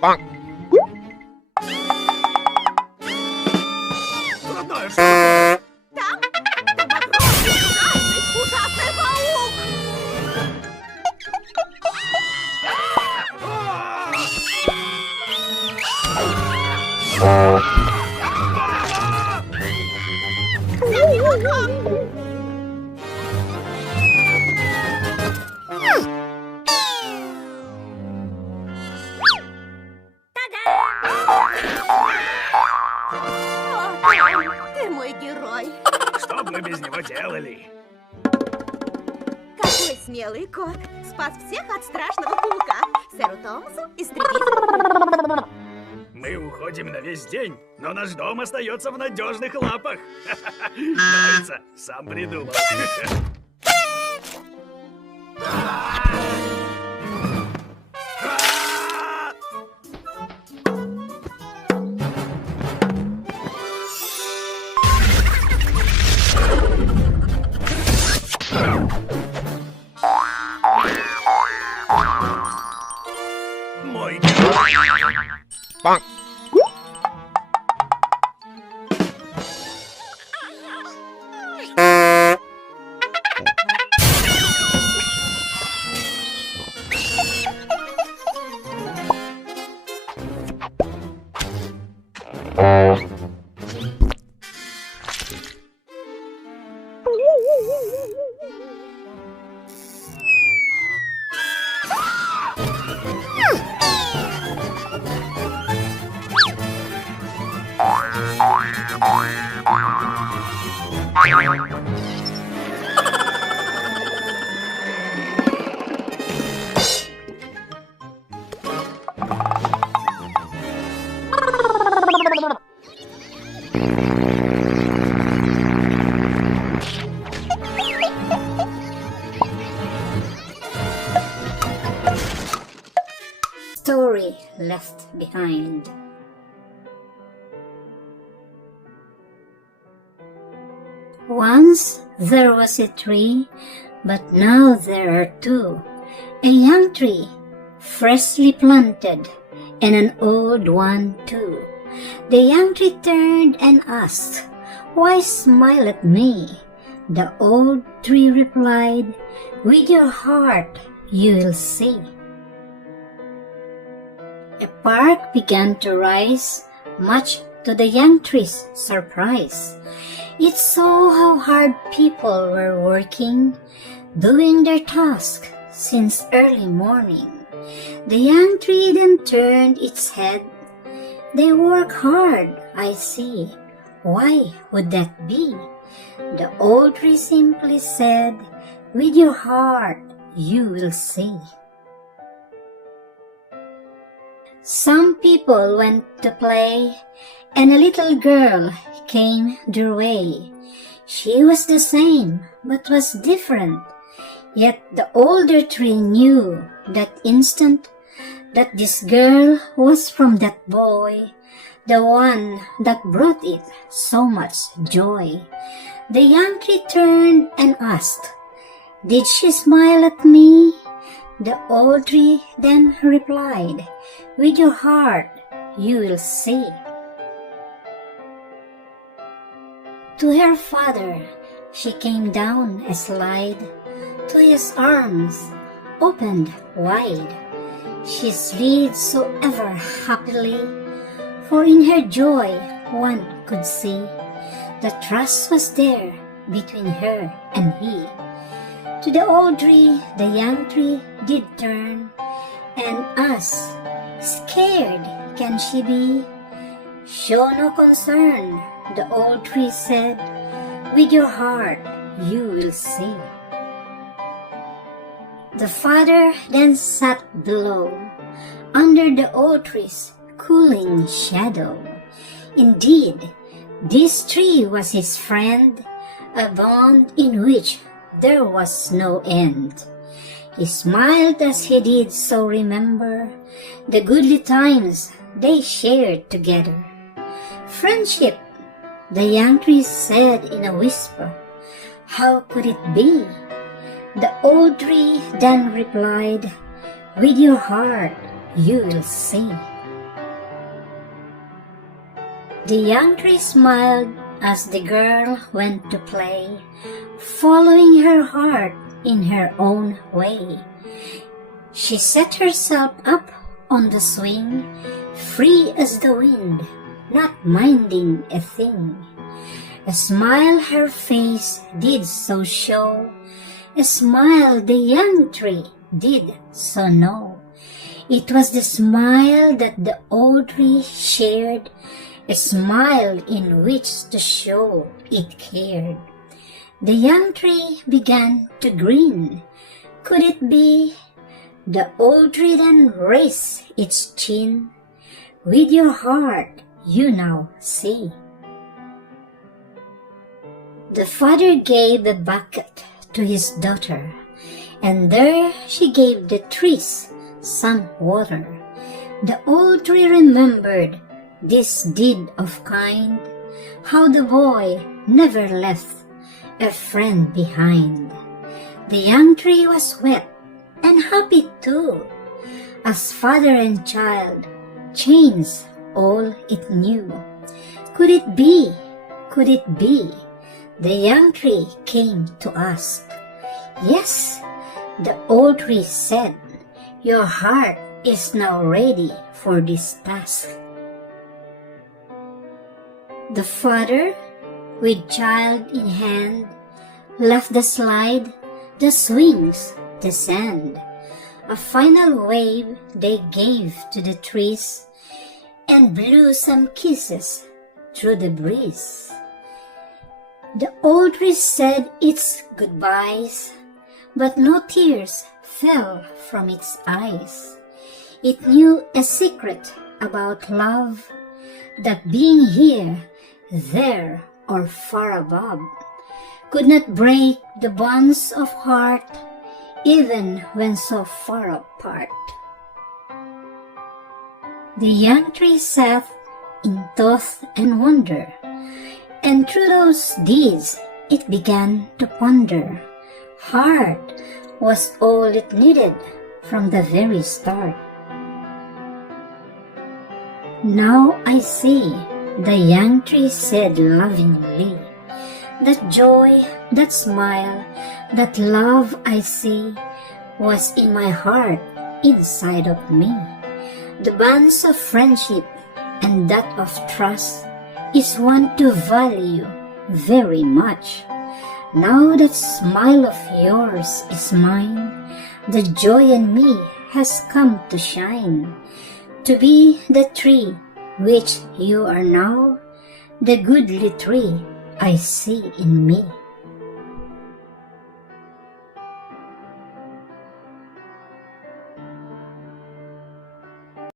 Bonk. Родная, что Там огромный красный ужасный паук! О, ты мой герой! Что бы мы без него делали? Какой смелый кот! Спас всех от страшного паука! Сэру Томасу истребителю! Мы уходим на весь день, но наш дом остается в надежных лапах. Нравится? Сам придумал. Мой герой. Bonk. Story left behind. Once there was a tree, but now there are two. A young tree, freshly planted, and an old one too. The young tree turned and asked, "Why smile at me?" The old tree replied, "With your heart you will see." A park began to rise, much to the young tree's surprise. It saw how hard people were working, doing their task since early morning. The young tree then turned its head. "They work hard, I see. Why would that be?" The old tree simply said, "With your heart you will see." Some people went to play, and a little girl came their way. She was the same, but was different. Yet the older tree knew that instant that this girl was from that boy, the one that brought it so much joy. The young tree turned and asked, "Did she smile at me?" The old tree then replied, "With your heart you will see." To her father she came down a slide, to his arms opened wide. She slid so ever happily, for in her joy one could see the trust was there between her and he. To the old tree the young tree did turn, and asked, "Scared can she be?" "Show no concern," the old tree said, "With your heart you will see." The father then sat below, under the old tree's cooling shadow. Indeed, this tree was his friend, a bond in which there was no end. He smiled as he did so remember the goodly times they shared together. Friendship The young tree said in a whisper, "How could it be?" The old tree then replied, "With your heart you will see." The young tree smiled as the girl went to play, following her heart in her own way. She set herself up on the swing, free as the wind, not minding a thing. A smile her face did so show, a smile the young tree did so know. It was the smile that the old tree shared, a smile in which to show it cared. The young tree began to grin. Could it be? The old tree then raised its chin. With your heart you now see. The father gave a bucket to his daughter, and there she gave the trees some water. The old tree remembered this deed of kind, how the boy never left a friend behind. The young tree was wet and happy too, as father and child changed all it knew. Could it be? Could it be? The young tree came to ask. Yes, the old tree said, your heart is now ready for this task. The father, with child in hand, left the slide, the swings, the sand. A final wave they gave to the trees, and blew some kisses through the breeze. The old tree said its goodbyes, but no tears fell from its eyes. It knew a secret about love, that being here, there, or far above, could not break the bonds of heart, even when so far apart. The young tree sat in thought and wonder, and through those deeds it began to ponder. Heart was all it needed from the very start. Now I see, the young tree said lovingly, that joy, that smile, that love I see was in my heart, inside of me. The bonds of friendship and that of trust is one to value very much. Now that smile of yours is mine, the joy in me has come to shine. To be the tree which you are now, the goodly tree I see in me.